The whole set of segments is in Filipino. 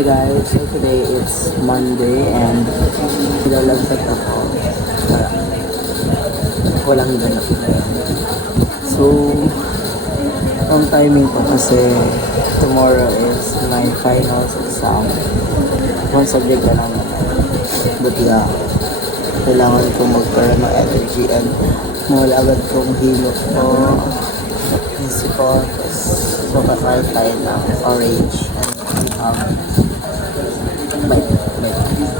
Hi guys, so today it's Monday and nilalagsak ako. Walang ganap na yan. So, ang timing ko kasi tomorrow is my finals exam. One subject na lang naman. But yeah, kailangan ko magkaroon ng energy and mawala agad kong hilot ko. Isip ko, so kakain tayo ng orange and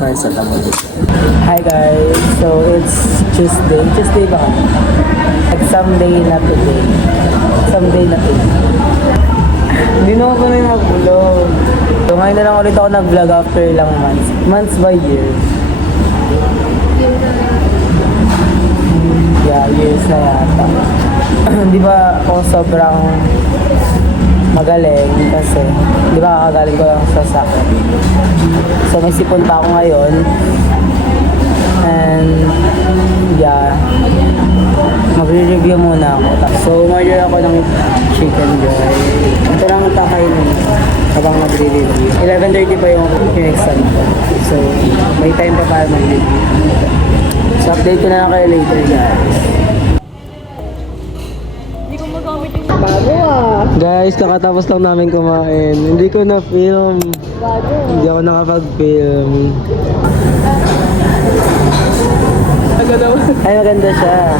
paracetamol. Hi guys, so it's Tuesday ba? Exam day na today. Hindi na ako na nag-vlog. So ngayon na lang ulit ako nag-vlog after ilang months by years. Yeah, years na yata. Di ba ako sobrang magaling kasi di ba kakagaling ko lang sa sakit. So may sipon pa ako ngayon and yeah, magre-review muna ako. So umorder ako ng chicken joy. Ito lang kakainin habang magre-review. 11:30 pa yung exam ko. So may time pa para mag-review. So update ko na lang kayo later guys. Bago ah. Guys, nakatapos lang namin kumain. Hindi ko na-film. Bago. Hindi ako nakapag-film. Ay, maganda siya.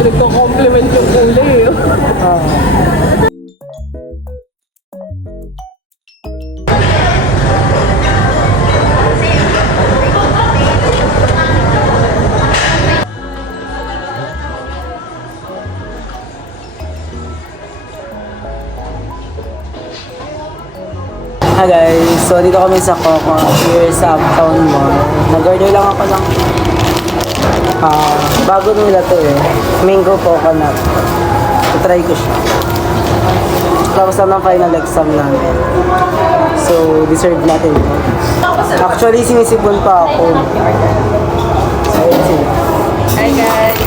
Nagko-compliment yung kulay eh. Oh. Hi guys, so dito kami sa Coco here sa Uptown Mall. Nag-order lang ako ng bago nila to eh, mango coconut. Try ko siya. Tapos lang ng final exam namin. So, deserve natin ito. Actually, sinisipon pa ako. So, yun sila. Hi guys.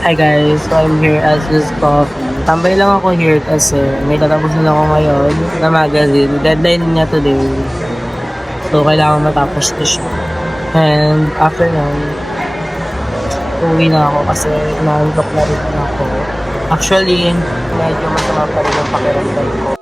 Hi guys, so I'm here as this coffee. Tambay lang ako here kasi may tatapos na ako ngayon na magazine. Deadline niya today. So kailangan matapos ko siya. And after nun, uwi na ako kasi naantok na rin ako. Actually, medyo masama pa rin ang pakiramdam ko.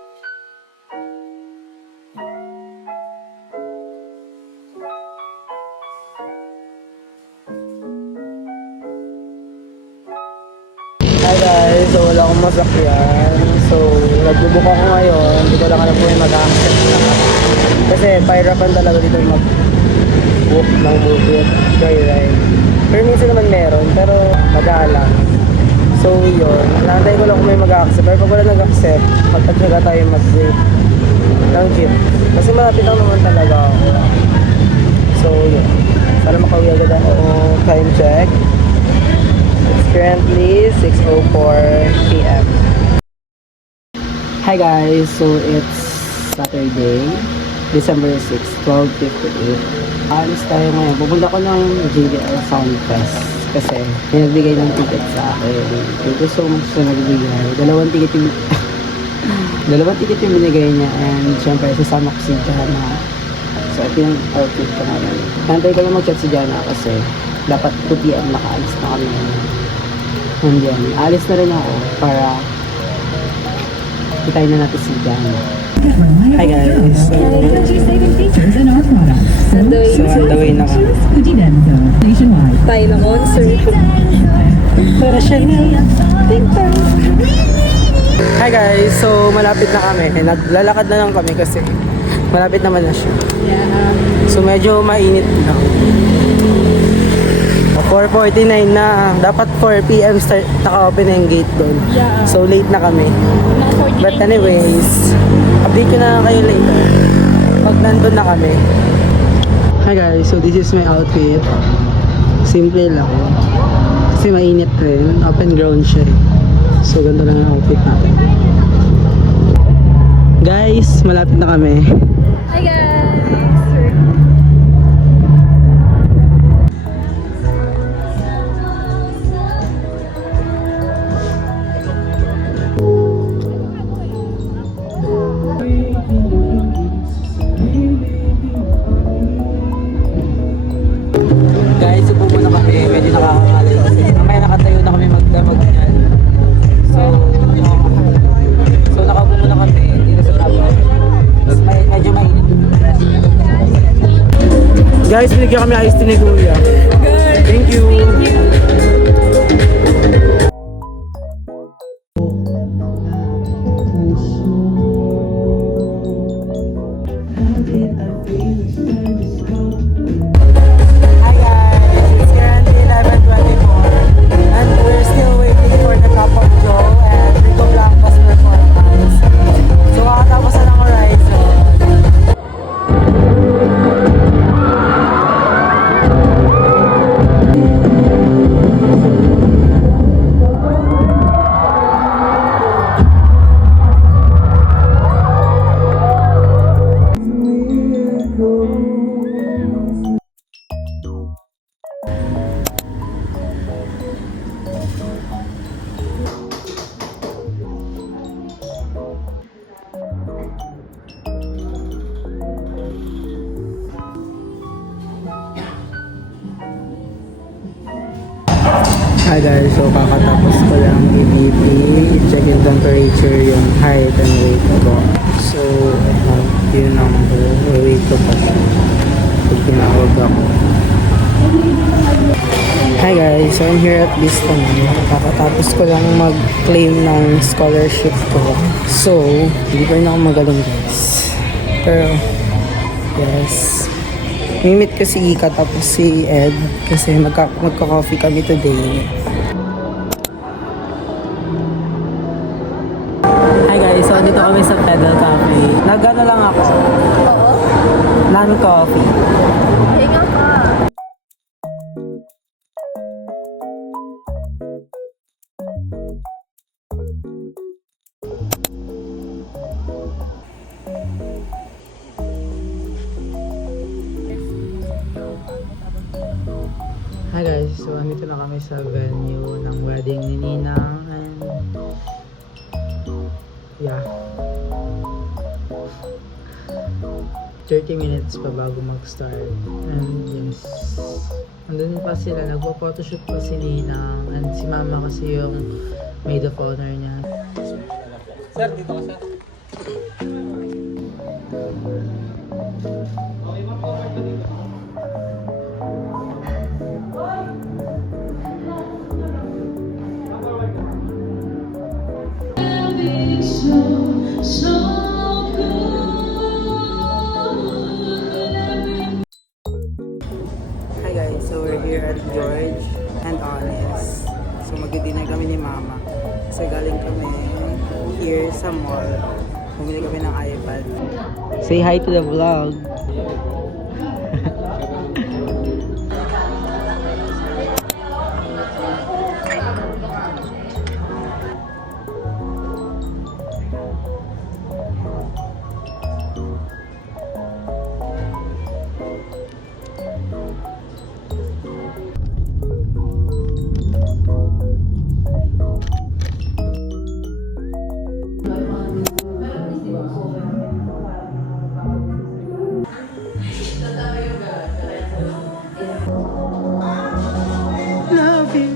Hi guys, so wala akong masakyan. So, nagbubuk ako ngayon. Hindi ko lang alam kung may mag-accept na. Kasi pahirapan talaga dito mag-book ng movie at joyride. Pero minsan naman meron, pero madalang. So yun, naantay ko lang kung may mag-accept. Pero pag wala nag-accept, magpatsaga tayo mag-save ng jeep. Kasi malapit lang naman talaga ako. So yun, para makauwi agad ako. Time check. It's currently 6:04 p.m. Hi guys, so it's Saturday, December 6, 12:58. Alis tayo ngayon. Pupunta ko ng JDL Sound Fest kasi may nagbigay ng ticket sa akin. Thank you so much sa nagbigay. Dalawang ticket yung binigay niya and syempre sasama ko si Jana. So ito yung outfit ko naman. Nantay ko lang mag-chat si Jana kasi dapat 2 p.m. nakaalis na kami. And yan, alis na rin ako para kitayin na natin si Jana. Hi guys, so on the way na kami. Tayo na concert. Para siya na. Hi guys, so malapit na kami. Naglalakad na lang kami kasi malapit naman na siya. So medyo mainit na. 4:49 na. Dapat 4 p.m. start naka-open na yung gate doon. So late na kami. But anyways, update ko na kayo later pag nandun na kami. Hi guys, so this is my outfit. Simple lang. Kasi mainit rin. Open ground siya. So ganda lang ang outfit natin. Guys, malapit na kami. Hi guys. bigyan kami iced tea ni Kuya. Guys, Thank you. thank you. Hi guys, it's currently 11:24 and we're still waiting for the Cup of Joe and Rico Blanco's performance. So kakatapos na ng Horizon. Hi guys, so kakatapos ko lang i-BP, i-check yung temperature, yung height and weight ko. So, yun ang weight ko pa siya. So, tinawag ako. Hi guys, so I'm here at Vista na. Kakatapos ko lang mag-claim ng scholarship ko. So, hindi pa rin ako magaling guys. Pero, yes. Mimit ko si Ika tapos si Ed kasi magka-coffee kami today. Hi guys, so dito kami sa Pedal Cafe. Nagano lang ako. Oo. Non-coffee. Hinga ka. Hi guys, so andito na kami sa venue ng wedding ni Ninang and yeah. 30 minutes pa bago mag-start and yes, andun pa sila, nagpo-photoshoot pa si Ninang and si Mama kasi yung maid of honor niya. Sir, dito ka sir. Hi guys, so we're here at George and Honest. So magdi-dinner kami ni Mama. Kasi galing kami here sa mall. Bumili kami ng iPad. Say hi to the vlog. Love you.